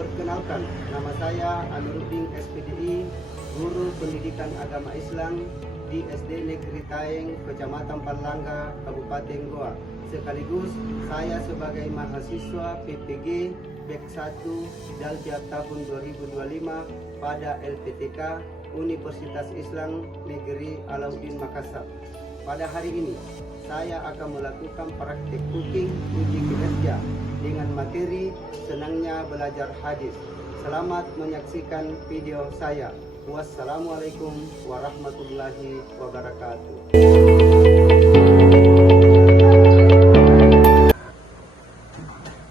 Perkenalkan, nama saya Anuruddin SPDI, Guru Pendidikan Agama Islam di SD Negeri Taeng, Kecamatan Palangga, Kabupaten Goa. Sekaligus saya sebagai mahasiswa PPG Batch 1 Daljab tahun 2025 pada LPTK Universitas Islam Negeri Alauddin Makassar. Pada hari ini, saya akan melakukan praktik cooking uji kinerja dengan materi senangnya belajar hadis. Selamat menyaksikan video saya. Wassalamualaikum warahmatullahi wabarakatuh.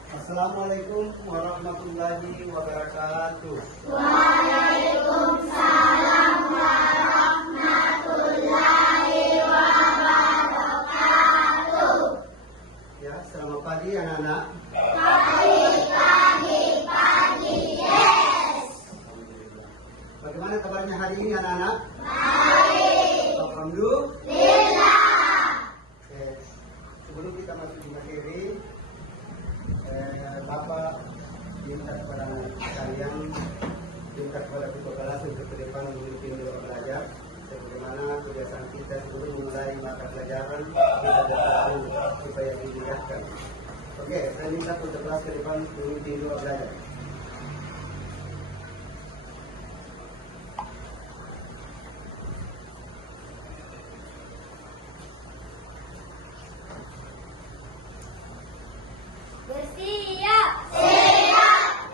Assalamualaikum warahmatullahi wabarakatuh. Waalaikumsalam warahmatullahi wabarakatuh. Ya, selamat pagi anak-anak. Pagi, yes. Bagaimana kabarnya hari ini anak-anak? Baik. Alhamdulillah. Oke. Sebelum kita masuk di materi, Bapak minta kepada kalian, minta kepada ketua kelas untuk ke depan memimpin doa belajar. Sebagaimana kebiasaan kita sebelum memulai mata pelajaran, kita berdoa supaya dimudahkan. Oke, saya minta ketua kelas ke depan memimpin doa belajar. Bersiap. Siap.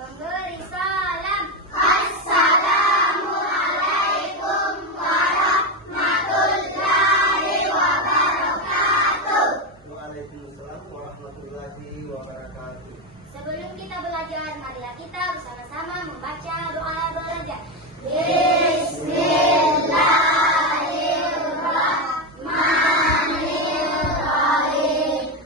Memberi salam. Assalamualaikum warahmatullahi wabarakatuh. Waalaikumsalam warahmatullahi wabarakatuh. Sebelum kita belajar, marilah kita bersama-sama membaca doa belajar. Bismillahirrahmanirrahim.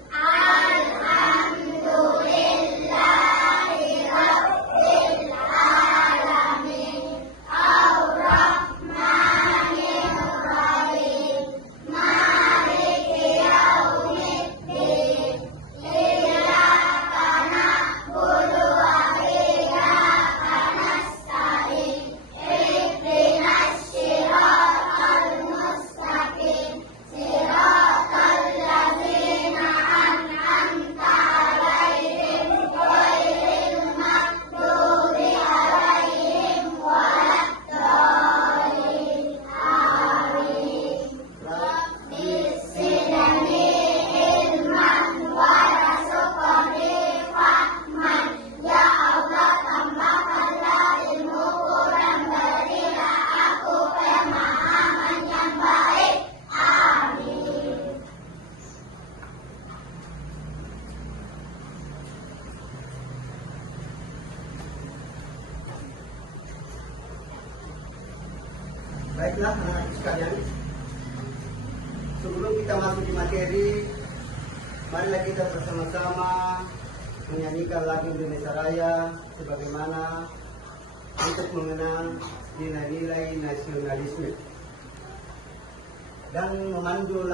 Alhamdulillahi rabbil alamin. Ar-Rahmanir-Rahim. Maliki yaumiddin. Iyyaka na'budu wa iyyaka nasta'in. Ihdinas siratal mustaqim. Siratal ladzina an'amta 'alaihim ghairil maghdubi 'alaihim waladdallin. Amin. Rabbi zidni ilman warzuqni fahman. Ya Allah, tambahkanlah ilmuku dan berilah aku pemahaman yang baik. Amin. Baiklah anak-anak sekalian, sebelum kita masuk di materi, marilah kita bersama-sama menyanyikan lagu Indonesia Raya sebagaimana untuk mengenang nilai-nilai nasionalisme. Dan memandu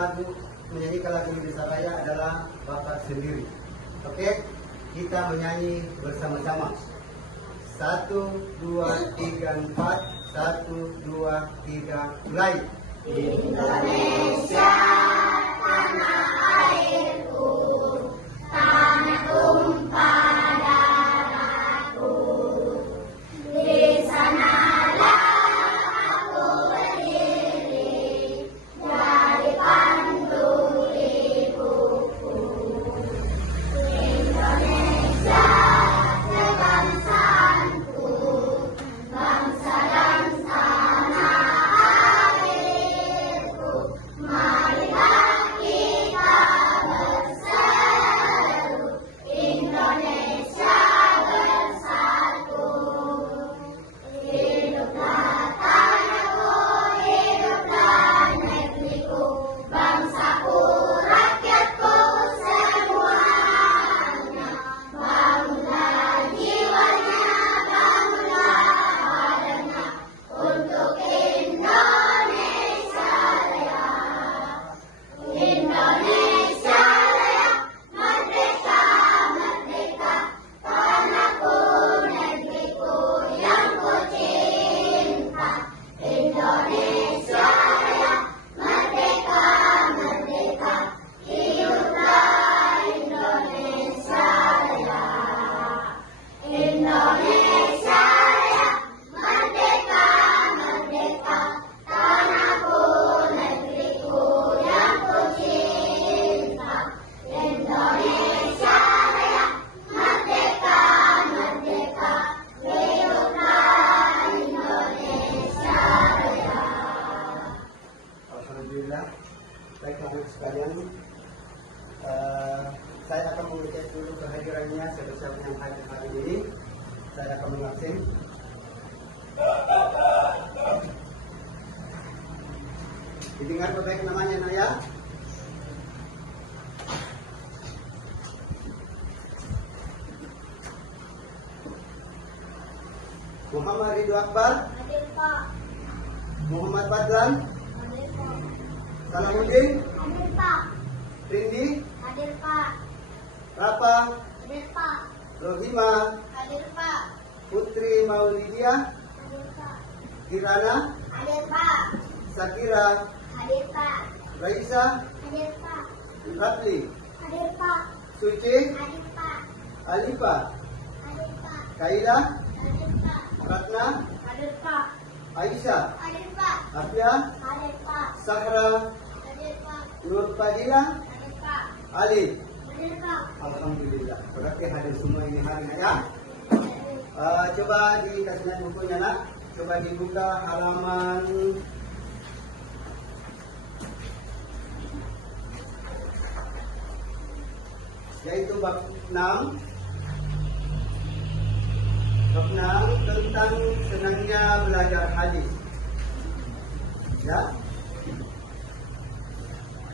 menyanyikan lagu Indonesia Raya adalah Bapak sendiri. Oke, kita menyanyi bersama-sama. 1, 2, 3, 4. 1, 2, 3, mulai. Indonesia, tanah airku, tanah tumpah darahku. Di sanalah aku berdiri, dari pandu ibuku. Indonesia, sebangsaanku, bangsa dan tanah airku. Marilah kita bersatu, Indonesia. Kamu absen. Didengar baik namanya Naya. Muhammad Ridho Akbar, Hadir Pak. Muhammad Fadlan, Hadir Pak. Salahuddin, Hadir Pak. Rindi, Hadir Pak. Rapa, Hadir Pak. Rohima, Hadir Pak. Putri Maulidia, Hadir Pak. Kirana, Hadir Pak. Sakira, Hadir Pak. Raisa, Hadir Pak. Ratli, Hadir Pak. Suci, Hadir Pak. Alifa, Hadir Pak. Kaila, Hadir Pak. Ratna, Hadir Pak. Aisyah, Hadir Pak. Afia, Hadir Pak. Sahra, Hadir Pak. Nur Fadila, Hadir Pak. Ali. Hadir Pak. Alhamdulillah. Berarti hadir semua ini hari ya. Coba dikasih lihat bukunya nak. Coba dibuka halaman yaitu bab 6. Bab 6 tentang senangnya belajar hadis. Ya.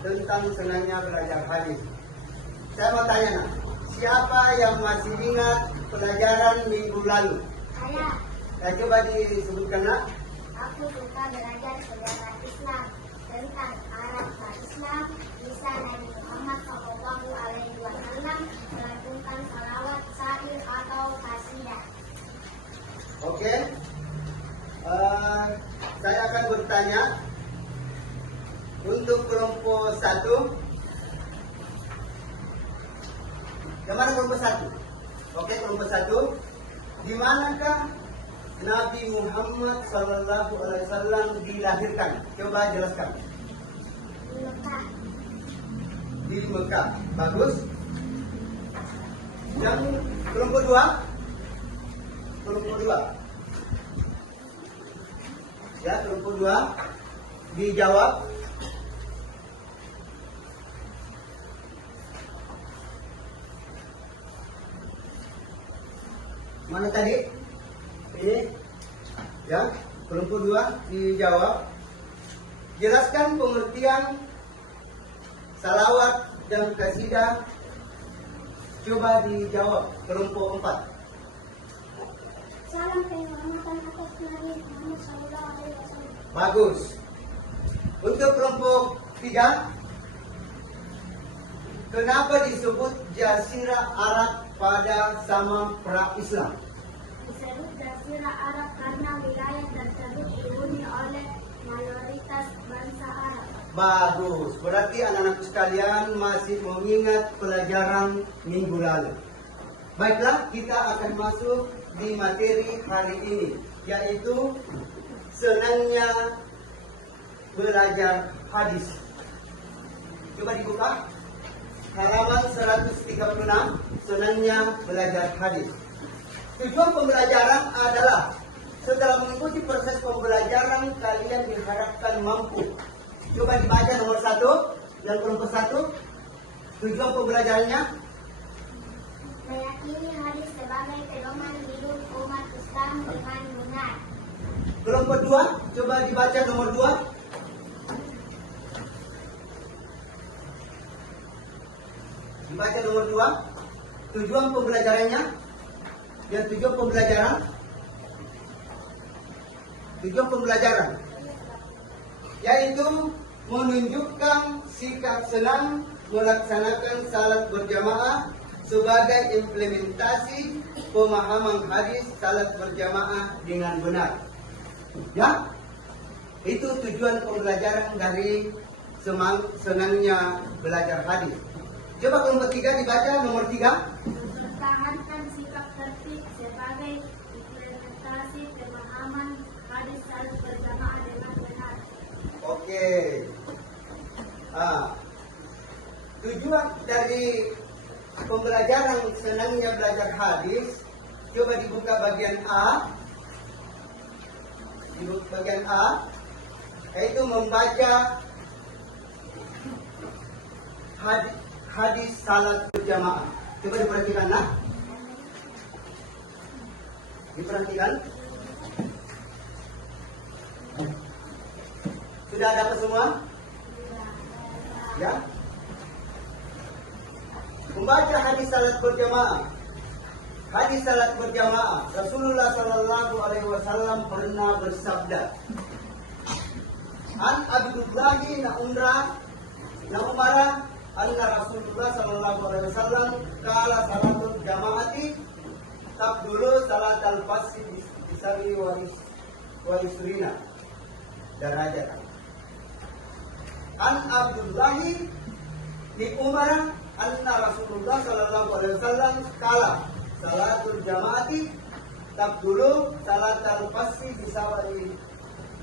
Tentang senangnya belajar hadis. Saya mau tanya nak, siapa yang masih ingat pelajaran minggu lalu? Saya. Coba disebutkan nak. Aku suka belajar sejarah Islam tentang Arab Islam, bisa Nabi Muhammad Shallallahu Alaihi Wasallam melantunkan salawat, syair atau qasidah. Oke. Saya akan bertanya untuk kelompok 1. Kemana kelompok 1? Oke, kelompok 1. Di manakah Nabi Muhammad Sallallahu Alaihi Wasallam dilahirkan? Coba jelaskan. Di Mekah. Di Mekah. Bagus. Yang kelompok 2? Kelompok 2. Ya, kelompok 2 dijawab. Mana tadi? Ini. Ya, kelompok 2 dijawab. Jelaskan pengertian salawat dan qasidah. Coba dijawab kelompok 4. Salam penghormatan atas Nabi Muhammad Shallallahu Alaihi Wasallam. Bagus. Untuk kelompok 3, kenapa disebut Jazirah Arab pada zaman pra-Islam? Disebut Jazirah Arab karena wilayah tersebut dihuni oleh mayoritas bangsa Arab. Bagus. Berarti anak-anak sekalian masih mengingat pelajaran minggu lalu. Baiklah, kita akan masuk di materi hari ini, yaitu senangnya belajar hadis. Coba dibuka halaman 136, senangnya belajar hadis. Tujuan pembelajaran adalah setelah mengikuti proses pembelajaran kalian diharapkan mampu. Coba dibaca nomor 1, yang kelompok 1. Tujuan pembelajarannya Meyakini hadis sebagai pedoman hidup umat Islam dengan benar. kelompok 2, coba dibaca nomor 2. Dibaca nomor 2. Tujuan pembelajarannya. Dan tujuan pembelajaran yaitu menunjukkan sikap senang melaksanakan salat berjamaah sebagai implementasi pemahaman hadis salat berjamaah dengan benar. Ya, itu tujuan pembelajaran dari senangnya belajar hadis. Coba kelompok 3 dibaca nomor 3. Mempertahankan sikap tertib sebagai implementasi pemahaman hadis salat berjamaah dengan benar. Oke. Tujuan dari pembelajaran senangnya belajar hadis, coba dibuka bagian A. Dibuka bagian A, yaitu membaca hadis salat berjamaah. Coba diperhatikan nah. Diperhatikan? Sudah dapat semua? Ya? Membaca hadis salat berjamaah. Hadis salat berjamaah. Rasulullah Sallallahu Alaihi Wasallam pernah bersabda, An Abdullahi na Umara anna Rasulullah Sallallahu Alaihi Wasallam kala salatul jamaati tabdulu salat al-fasih bisari wa isrina darajat. An Abdullahi di Umar anna Rasulullah Sallallahu Alaihi Wasallam kala salatul jamaati tabdulu salat al-fasih bisari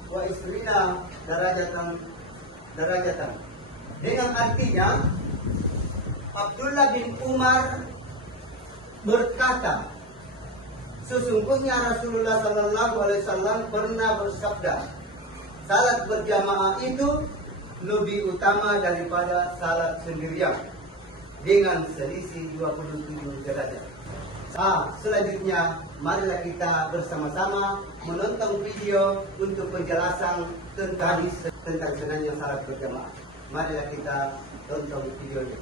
wa isrina darajatan. Dengan artinya Abdullah bin Umar berkata, sesungguhnya Rasulullah Sallallahu Alaihi Wasallam pernah bersabda, salat berjamaah itu lebih utama daripada salat sendirian dengan selisih 27 derajat. Selanjutnya marilah kita bersama-sama menonton video untuk penjelasan tentang senangnya salat berjamaah. Marilah kita tonton videonya.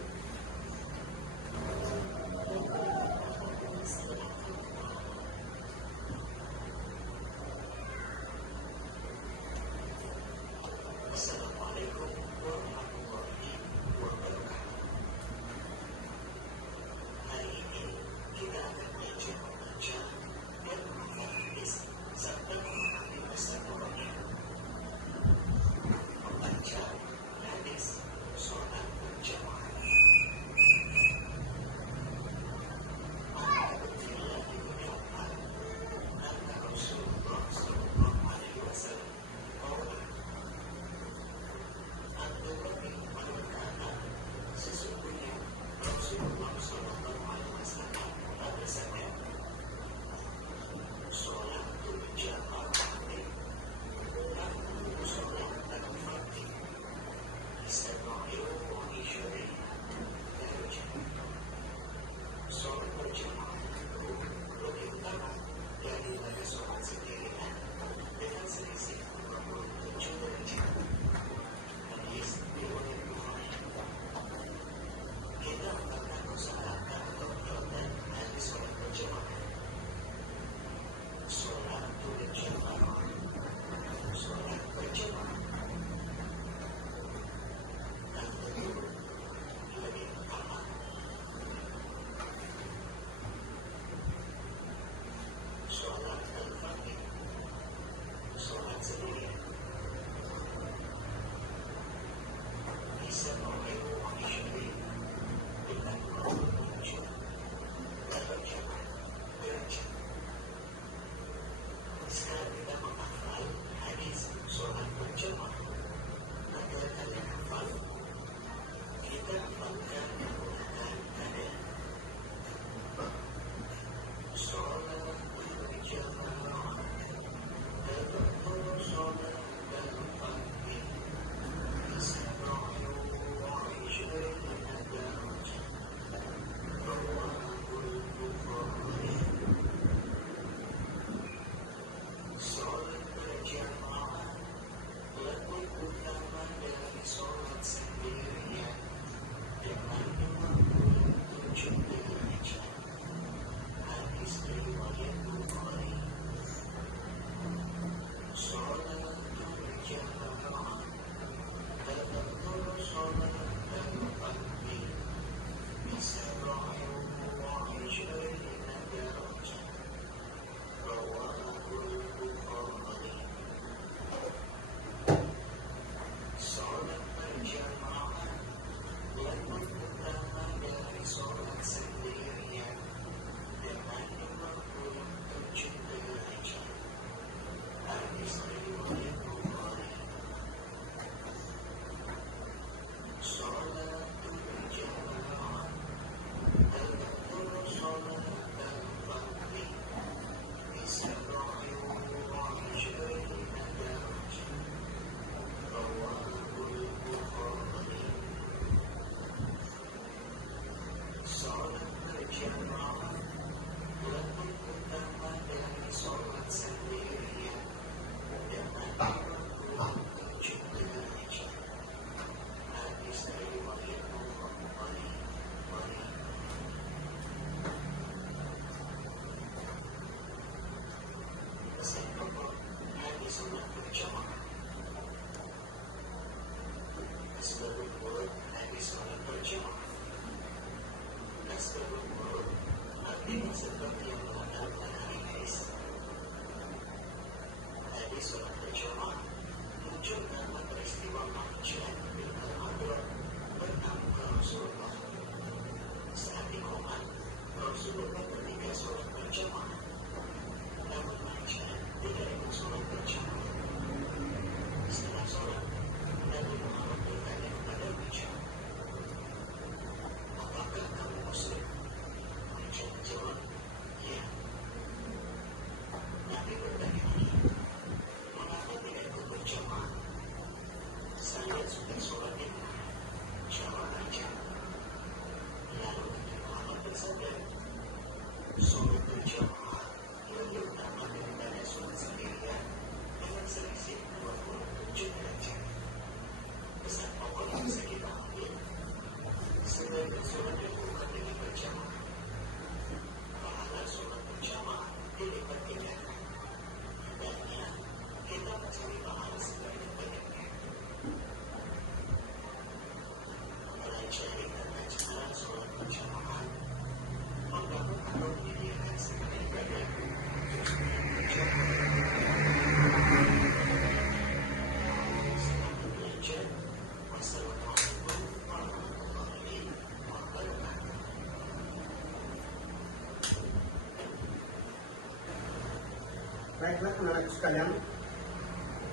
Baiklah anak-anakku sekalian,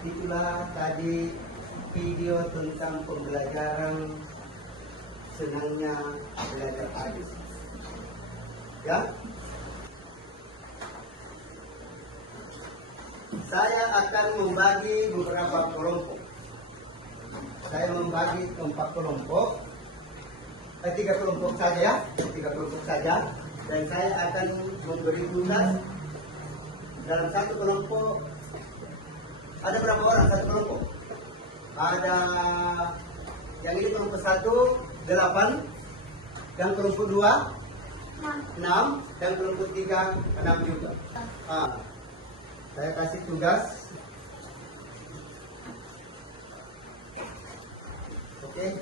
itulah tadi video tentang pembelajaran senangnya belajar hadis. Ya, saya akan membagi beberapa kelompok. Saya membagi 4 kelompok, 3 kelompok saja ya, 3 kelompok saja, dan saya akan memberi tugas. Dalam satu kelompok ada berapa orang satu kelompok? Ada yang ini kelompok 1 8, yang kelompok 2 6, dan kelompok 3 6 juga. Saya kasih tugas. Oke.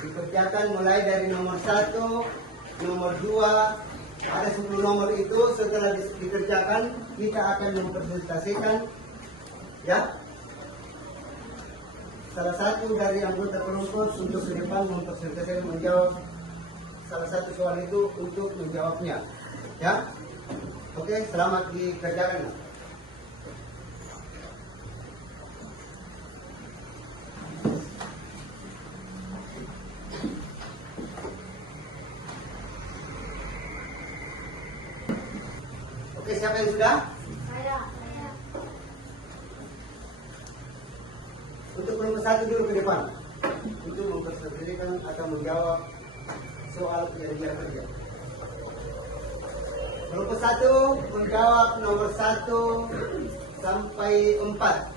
Dikerjakan mulai dari nomor 1, nomor 2. Ada 10 nomor itu. Setelah dikerjakan, kita akan mempresentasikan, ya, salah satu dari anggota kelompok untuk ke depan mempresentasikan, menjawab salah satu soal itu untuk menjawabnya, ya. Oke, selamat dikerjakan. Oke, siapa yang sudah? Saya. Untuk kelompok 1 dulu ke depan untuk mempresentasikan atau menjawab soal yang dia kerja. Kelompok 1 menjawab nomor 1 sampai 4.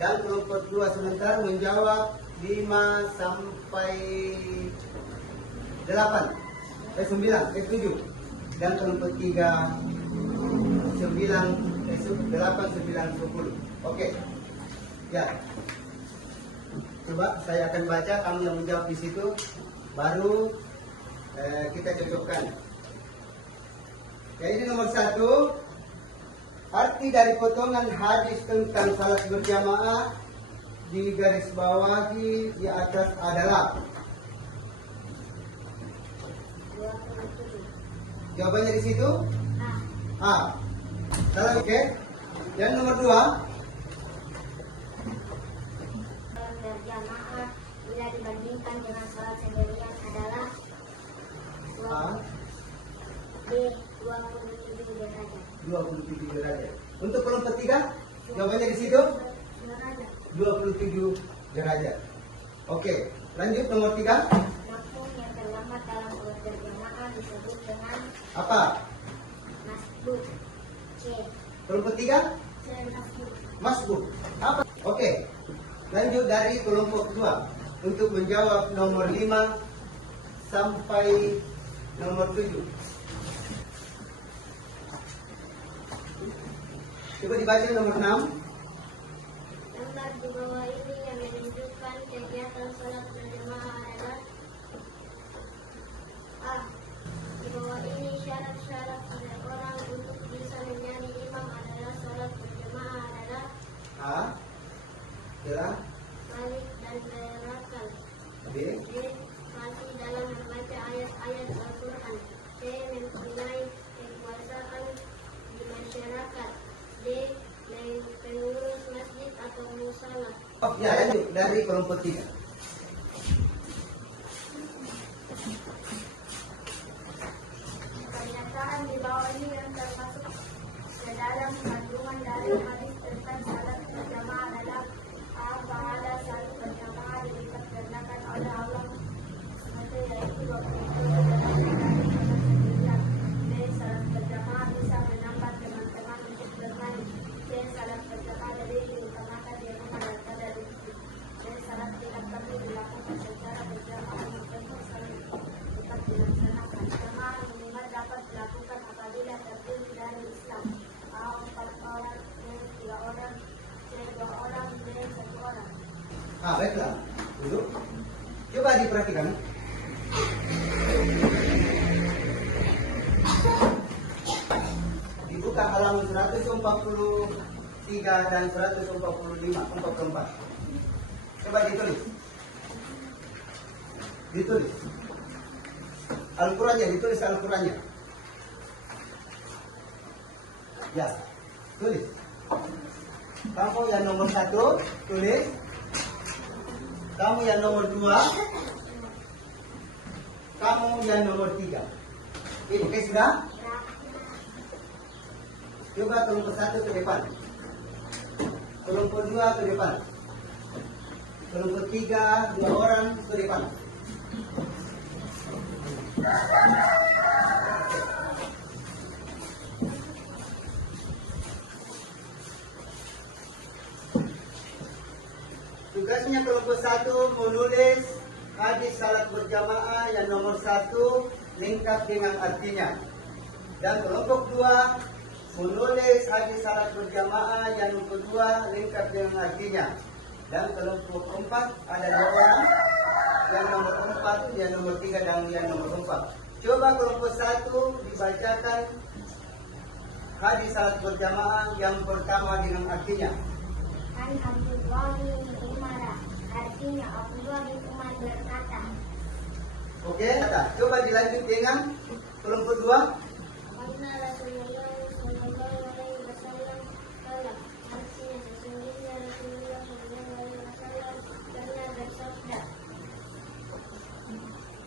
Dan kelompok 2 sebentar menjawab 5 sampai 8. 7. Dan kelompok 3 8, 9, 10. Oke. Ya. Coba saya akan baca, kamu yang menjawab di situ, baru kita cocokkan. Ya, ini nomor 1. Arti dari potongan hadis tentang salat berjamaah di garis bawahi di atas adalah. Jawabannya di situ? A. Salah, oke. Dan nomor 2. Salat berjamaah bila dibandingkan dengan salat sendirian adalah A. B. 27 derajat. 27 derajat. Untuk kelompok 3, jawabannya di situ? 27 derajat. Oke, lanjut nomor 3. Makmum yang terlambat dalam salat berjamaah disebut dengan Apa? masbuk. C. Kelompok 3? Masbuk. Masbuk. Apa? Oke. Lanjut dari kelompok 2 untuk menjawab nomor 5 sampai nomor 7. Coba dibaca nomor 6. Gambar di bawah ini yang menunjukkan kegiatan salat berjamaah adalah A. Di bawah ini syarat-syarat orang untuk bisa menjadi imam adalah salat berjamaah adalah A. Kira. balik dan berakal. B. B. Fasih dalam membaca ayat-ayat Al-Quran. C. Mempunyai kekuasaan di masyarakat. D. Pengurus masjid atau musala. Oh, ya, lanjut dari kelompok 3. Pernyataan di bawah ini yang termasuk ke dalam kandungan dari hadis tentang salat berjamaah adalah A. Pahala salat berjamaah dilipat gandakan oleh Allah SWT, yaitu 20 derajat dari 9. B. Salat berjamaah bisa menambah teman-teman untuk bermain. C. Salat berjamaah lebih diutamakan di rumah daripada di masjid. D. Salat tidak perlu dilakukan secara berjamaah meskipun salat tetap dilaksanakan. Jamaah minimal dapat dilakukan apabila terdiri dari Islam. A. 4 orang, B. 3 orang, C. 2 orang, D. 1 orang. Baiklah. Duduk. Coba diperhatikan. Dibuka halaman 143 dan 145, 44. Coba ditulis. Ditulis. Al-Qurannya, ditulis Al-Qurannya. Ya, tulis. Kamu yang nomor 1, tulis. Kamu yang nomor 2. Kamu yang nomor 3. Oke, sudah? Coba kelompok 1 ke depan. Kelompok 2 ke depan. Kelompok 3, 2 orang ke depan. Tugasnya kelompok 1 menulis hadis salat berjamaah yang nomor 1 lengkap dengan artinya. Dan kelompok 2 menulis hadis salat berjamaah yang nomor 2 lengkap dengan artinya. Dan kelompok 4 ada 2 orang, yang nomor 4, yang nomor 3 dan yang nomor 4. Coba kelompok 1 dibacakan hadis salat berjamaah yang pertama dengan artinya. An Abdullah bin Umar, artinya Abdullah bin Umar berkata, Oke, coba dilanjut dengan kelompok 2. Karena Rasulullah Sallallahu Alaihi Wasallam kala, artinya sesungguhnya Rasulullah Sallallahu Alaihi Wasallam pernah bersabda.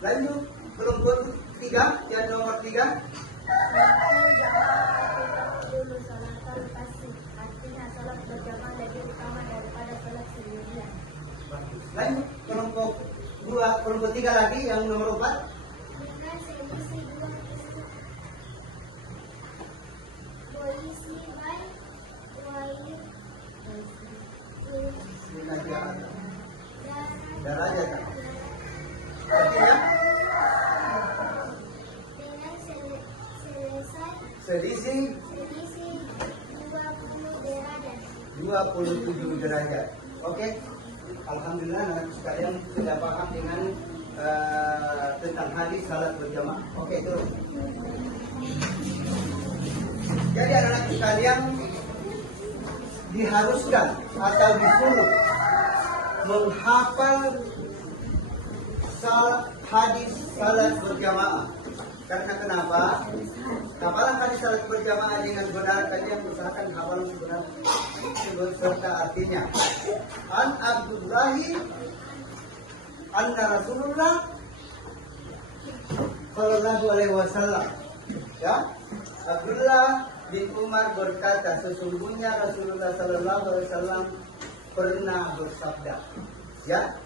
Lanjut kelompok 3, yang nomor 3. Dulu salatan pasti, artinya salat berjamaah lebih utama daripada salat sendirian. Lanjut kelompok 2, kelompok 3 lagi yang nomor 4. Dengan selisih polisi baik, wajib, Darajat. Artinya dengan selesai selisih selisih 20 derajat. 27 derajat. Oke. Alhamdulillah anak sekalian sudah paham dengan tentang hadis salat berjamaah. Oke, terus. Jadi anak sekalian diharuskan atau disuruh menghafal hadis salat berjamaah. Karena kenapa? Hafalan hadis salat berjamaah dengan benar, kalian usahakan hafalan sebenar serta artinya. An Abdullahi anna Rasulullah Sallallahu Alaihi Wasallam. Ya, Abdullah bin Umar berkata, sesungguhnya Rasulullah Sallallahu Alaihi Wasallam pernah bersabda. Ya,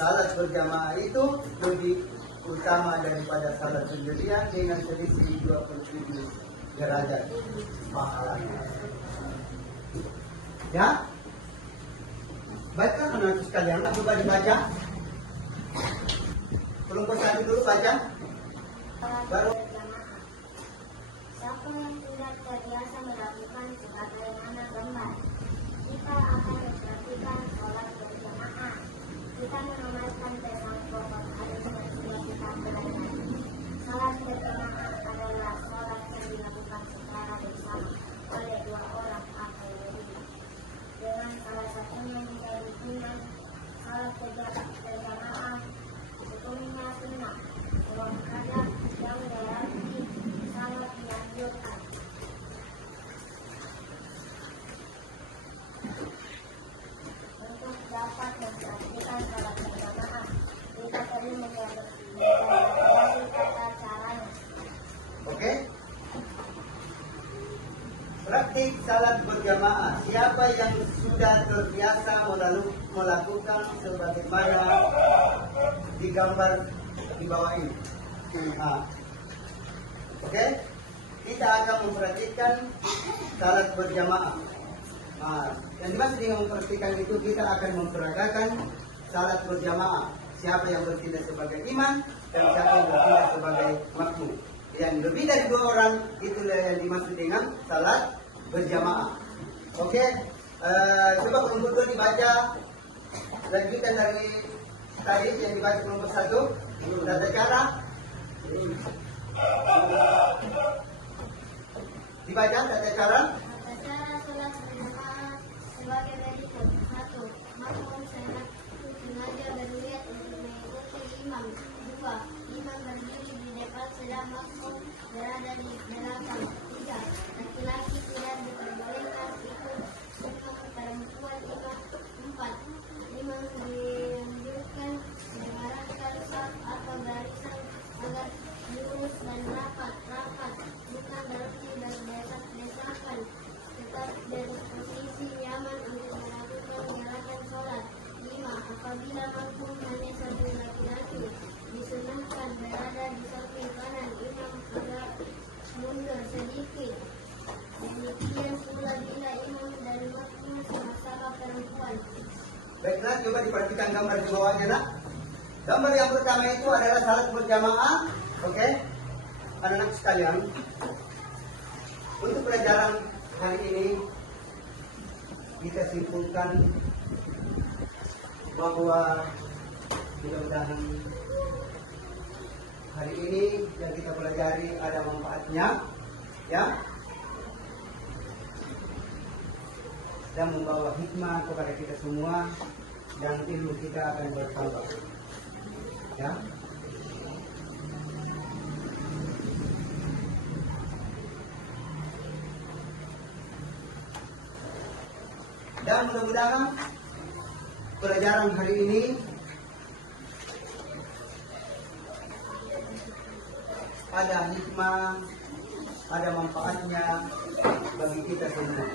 salat berjamaah itu lebih utama daripada salat sendirian dengan selisih 27 derajat pahalanya. Ya, baca anak sekalian, coba dibaca. Kelompok 1 dulu baca. Baru. Siapa yang tidak terbiasa melakukan sebagaimana gambar, kita akan memperhatikan sholat berjamaah. Kita mengamalkan tentang pokok hadis yang sudah kita pelajari. Sholat berjamaah adalah sholat yang dilakukan secara bersama oleh 2 orang atau lebih. Dengan salah satunya menjadi imam, sholat berjamaah hukumnya sunnah. Sebab ada yang berarti salat dianjurkan. Untuk dapat memperhatikan salat berjamaah, kita perlu mempelajari tata caranya. Oke. Praktik salat berjamaah. Siapa yang sudah terbiasa melakukan sebagaimana digambar di bawah ini. Oke. Kita akan memperhatikan salat berjamaah. Yang dimaksud dengan memperhatikan itu, kita akan memperagakan salat berjamaah. Siapa yang bertindak sebagai imam dan siapa yang bertindak sebagai makmum. Yang lebih dari 2 orang, itulah yang dimaksud dengan salat berjamaah. Oke, coba kelompok 2 dibaca lanjutan dari tadi yang dibaca kelompok 1. Tata cara dibaca tata cara. Tata cara sholat berjamaah sebagai berikut. 1. Makmum sengaja berniat untuk mengikuti imam. 2. Imam berdiri di depan sedang makmum berada di belakang. 3. Laki-laki coba diperhatikan gambar di bawahnya nak. Gambar yang pertama itu adalah salat berjamaah. Oke, anak-anak sekalian, untuk pelajaran hari ini kita simpulkan bahwa mudah-mudahan hari ini yang kita pelajari ada manfaatnya, ya, dan membawa hikmah kepada kita semua, dan ilmu kita akan bertambah, ya. Dan mudah-mudahan pelajaran hari ini ada hikmah, ada manfaatnya bagi kita semua.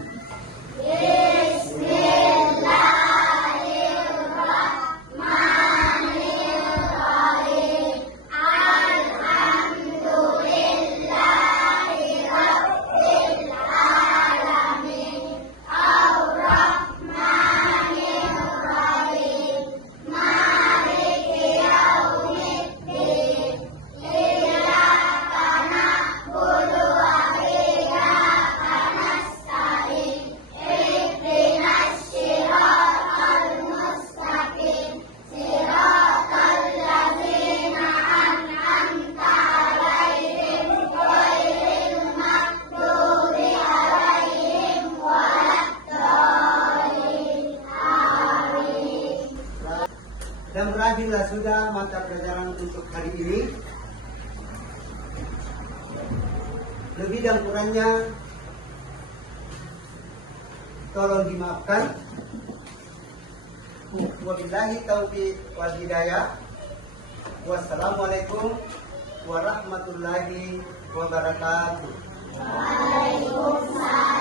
Dan berakhirlah sudah mata pelajaran untuk hari ini. Lebih dan kurangnya tolong dimaafkan. Wabillahi taufiq wal hidayah. Wassalamualaikum warahmatullahi wabarakatuh. Waalaikumsalam.